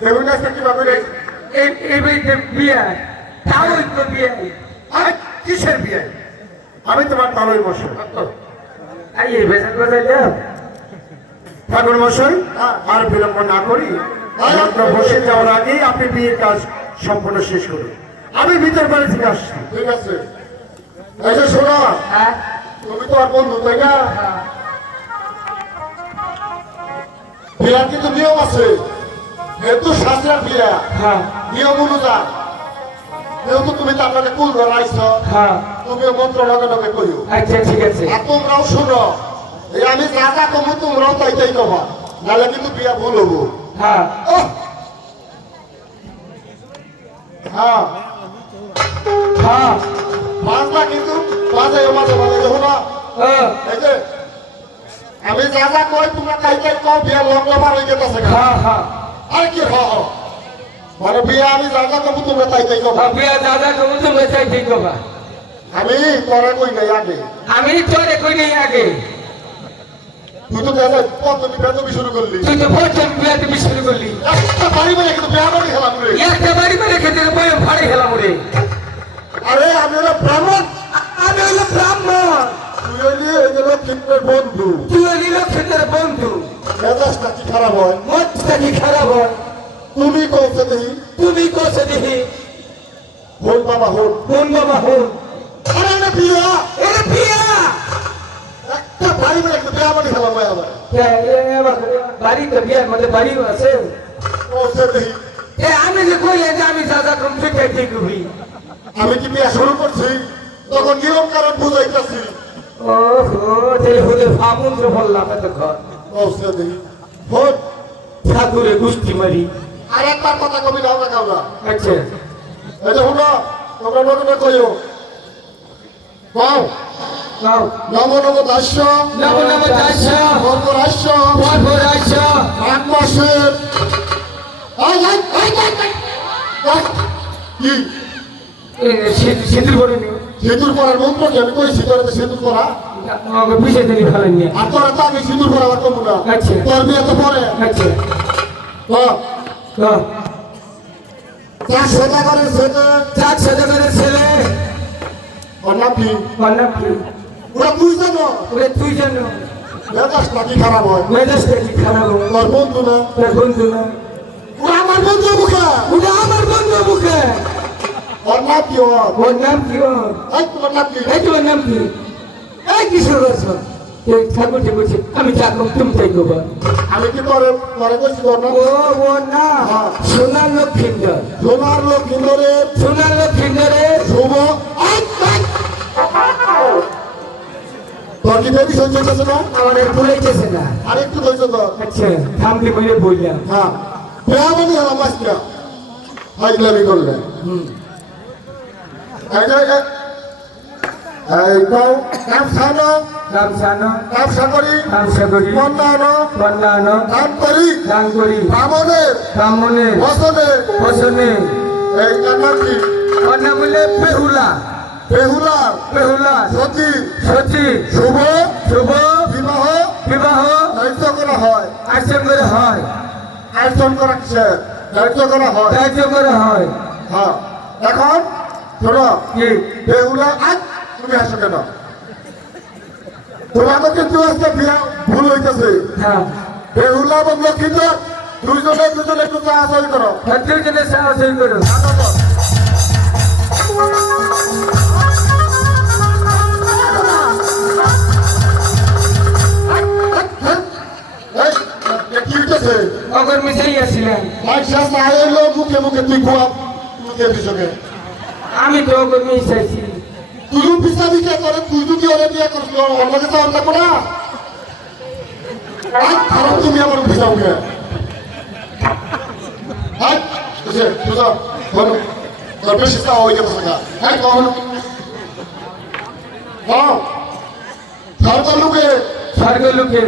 দেখুন আজকে কিভাবে রে এই বাড়িতে বিয়ে তাও তো বিয়ে কিসের বিয়ে আমি তোমার তালই মশাই এই বেসা বাজাইলাম ঠাকুর মশাই আর বিলম্ব না করি যন্ত্র বসে যাওয়ার আগেই আপনি বিয়ের কাজ সম্পূর্ণ শেষ করুন আমি ভিতর বাড়ি থেকে আসছি ঠিক আছে এই যে শোনো তুমি তো আর বন্ধু তাই না বিয়ার কিন্তু নিয়ম আছে যেহেতু শাস্ত্রের বিয়া নিয়ম অনুযায়ী যেহেতু তুমি তার কাছে কুল ধরাইছ তুমিও মন্ত্র লগে লগে কইও আচ্ছা ঠিক আছে আর তোমরাও শোনো এই আমি যা যা কমু তোমরাও তাই তাই কবা নাহলে কিন্তু বিয়া ভুল হবো হ্যাঁ হ্যাঁ হ্যাঁ বাজনা কিন্তু বাজে মাঝে মাঝে দেখো না এই যে আমি যা যা কই তোমরা তাই তাই কও বিয়া লগ্ন পার হয়ে গেছে হ্যাঁ হ্যাঁ আরে কি হ্যাঁ মানে বিয়া আমি যা যা কমু তোমরা তাই তাই কবা বিয়ে দাদা কবু তুমি চাই ঠিক বাবা আমি তোরা কই নাই আগে আমি তোরে কই নেই আগে তুই তো দেখো পদ্ধতি বেদবি শুরু করলি তুই তো প্রথম বিয়ে তুমি শুরু করলি একটা বাড়ি বলে কিন্তু বিয়া বাড়ি খেলাম রে একটা বাড়ি করে খেতে বই ফাড়ে খেলাম রে আরে আমি হলো ব্রাহ্মণ আমি হলো ব্রাহ্মণ তুই হলি এগুলো কিন্নের বন্ধু তুই হলি লক্ষ্মীদের বন্ধু মেজাজটা কি খারাপ হয় মতটা কি খারাপ হয় তুমি কৌছে দেখি তুমি কোসে দেখি হল বাবা হল কোন বাবা হো আরে না বিয়া এরে বিয়া একটা বাড়ি বলে কিন্তু বিয়া বাড়ি খেলাম আমার বাড়ি তো বিয়ার মধ্যে বাড়িও আছে কৌছে দেখি আমি যে কই যে আমি দাদা কম শিখাই ঠিক হই আমি কি বিয়া শুরু করছি তখন নিয়ম কারণ বুঝাইতেছি ওহো তাহলে হলে ফামুন্দ্র বললাম এত ঘর কৌছে দেখি হল ঠাকুরে গুষ্টি মারি আর একবার কথা কবি নাও না কাও না আচ্ছা এই যে হলো তোমরা নতুন কইও কও নাও নম নম দাস্য নম নম দাস্য বর্বরাস্য বর্বরাস্য মাঘ মাসের কি সিঁদুর করে নি সিঁদুর পরার মন্ত্র কি আমি কইছি তোরা তো সিঁদুর পরা আমাকে পিছিয়ে দিলি ফেলেন নিয়ে আর তোরা তো আমি সিঁদুর পরা আবার কমু না আচ্ছা। তোর বিয়ে তো পরে আচ্ছা চার সোজা করে সেটা চার সদাগরের ছেলে ওর নাম কি নাম কি ওরা তুই জানো ওরে তুই জানো মেজাজটা কি খারাপ হয় মেজাজটা কি খারাপ হবে তোর বন্ধু না তোর বন্ধু না ওরা আমার বন্ধু মুখে ওটা আমার বন্ধু মুখে ওর নাম কি ওর ওর নাম কি ওর এই তোমার নাম কি এই তোমার নাম কি এই কিশোর বছর ঠাকুরকে বলছি আমি চাকম তুমি তাই গোবা আমি কি তোরে তোরে কইছি তোর নাম ও না সোনার লক্ষ্মীন্দর সোনার লোক ইন্দোরের সোনার লক্ষ্মীন্দরের শুভ তোর কি বেবি সহ্য করছে না আমাদের ভুলাইতেছে না আরেকটু কইছো তো আচ্ছা থামলি বলে বললাম হ্যাঁ বেহামনি হলাম আজকে হাইলামি করলে এই কও কাম খানো রামসানো কাম সাগরি রামসাগরী বন্যানো বন্যানো দান করি দান করি ব্রাহ্মণের ব্রাহ্মণের বসনে বসনে এই নাম কি ওর নাম বলে বেহুলা বেহুলার বেহুলা সতী সতী শুভ শুভ বিবাহ বিবাহ দায়িত্ব করা হয় আশ্রম করে হয় আয়োজন করা কিসে দায়িত্ব করা হয় দায়িত্ব করে হয় হ্যাঁ এখন শোনো কি বেহুলা আজ তুমি আসো কেন তোমাকে কিন্তু আজকে বিয়া ভুল হইতেছে হ্যাঁ বেহুলা এবং লক্ষ্মীন্দর দুজনে একটু চাহাচাহি করো দুজনে সাহস করো এই কি হইতেছে অগর মিশাই আসছিলাম মাইশা চাইলো মুখে মুখে তুই গোয়া মুখে দিছকে আমি তো অগর মিশাইছি তুই পিছা দিকে করে তুই যদি ওরে বিয়ে করছিস অন্য কাছে অন্য না খারাপ তুমি আমার পিছাও গে হ্যাঁ বুঝা বলো তোর বেশি চাওয়া হয়ে গেছে হ্যাঁ কখন হ্যাঁ সরকার লোকে স্বর্গ লোকে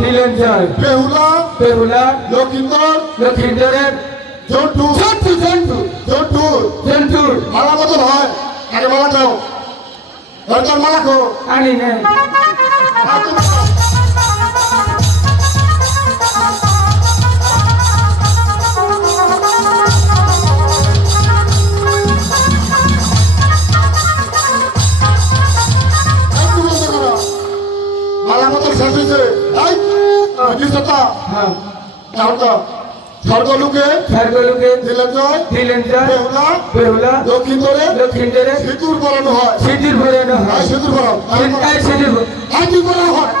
দিলেন জয় বেহুলা বেহুলা লক্ষিন্দর লক্ষ্মীন্দরের জন্টু জন্টু জন্টু জন্টু জন্টুর মালা বদল হয় আগে মালা খাও দরকার মালা খাও আনি নেই স্বর্গলোকে স্বর্গলোকে দিলেন জয় দিলেন জয় বেহুলা বেহুলা দক্ষিণতরে দক্ষিণেরে সিঁদুর পরানো হয় সিঁদুর ভরানো হয় সিঁদুর পরাও এই সিঁদুর ভরানো। আর কি করা হয়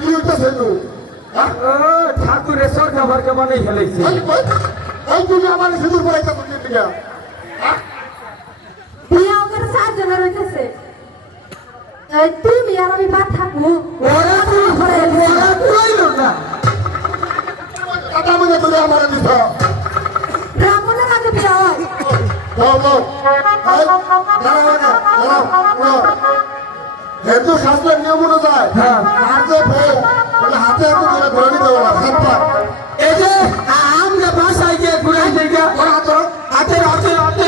কি হইতেছে তো ও ঠাকুরের সর খাবার বানাই ফেলাইছে তুমি আমার সিঁদুর পরাইতে ঠিক বিয়া ওখানে 7 জন রইতেছে তুমি আর আমি বাদ থাকবো ওরা পুরাইল না কথা মনে করে আমার দিত ব্রাহ্মণের আগে বিয়া হয় যেহেতু শাস্ত্রের নিয়ম অনুযায়ী হ্যাঁ। হাতে বউ বলে হাতে হাতে ধরে ধরে নিতে হবে হাত পা এই যে আমরা বাসায় গিয়ে ঘুরাই দিই ওর হাত ধরো হাতে হাতে হাতে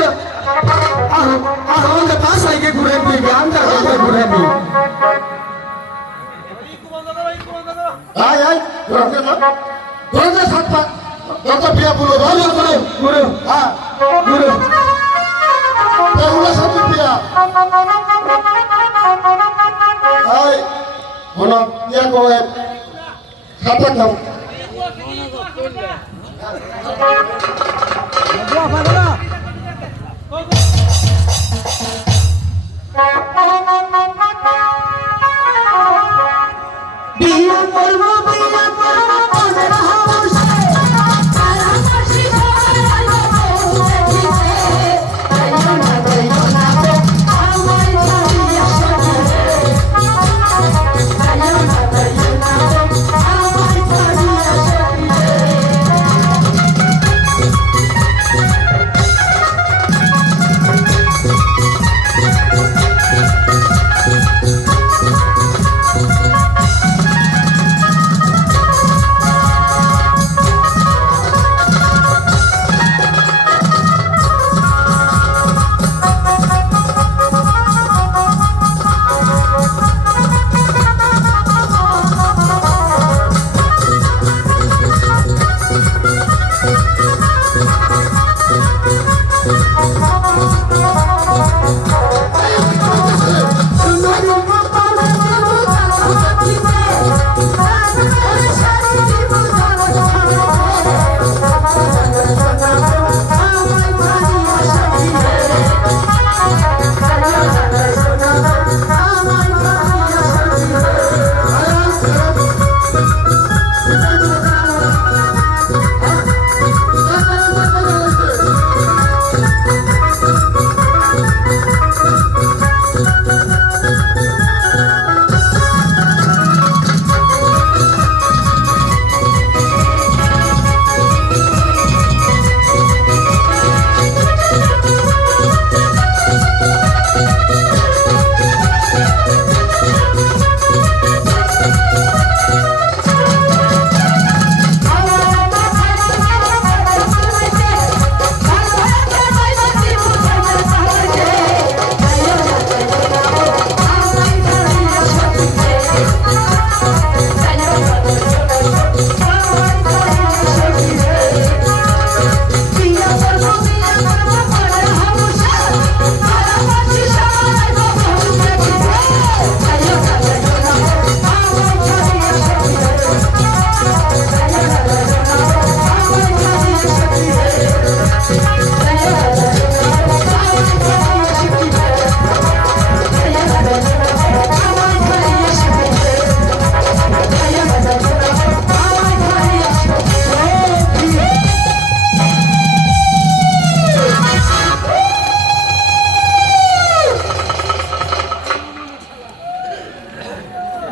আমরা বাসায় গিয়ে ঘুরাই দিই আমরা ঘুরে নিই আয় আয় ধরে ধরে হাত পা যত বিয়া বলো ধরে ধরে গুরু হ্যাঁ গুরু বেহুলা সাথে বিয়া আয় হলো ইয়া করে হাতে খাও বিয়া করবো বিয়া করবো মনের হাওসে সারা মাসি ঘরে রইবো দেখিতে আইও না গো আমায় ভাবিয়া সখিরে আইও না গো আমায় ভাবিয়া সখিরে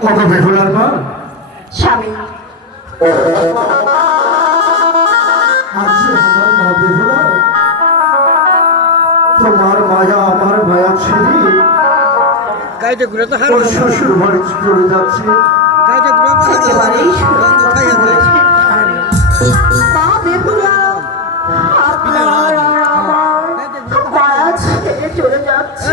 কত বেহুলার মা স্বামী আছে আমার মা বেহুলা তোমার মায়া আমার মায়া ছেড়ে গাইতে ঘুরে তো ওর শ্বশুর বাড়ি চলে যাচ্ছে গাইতে ঘুরে তো একেবারেই মা বেহুলা আপনার আর আমার মায়া ছেড়ে চলে যাচ্ছে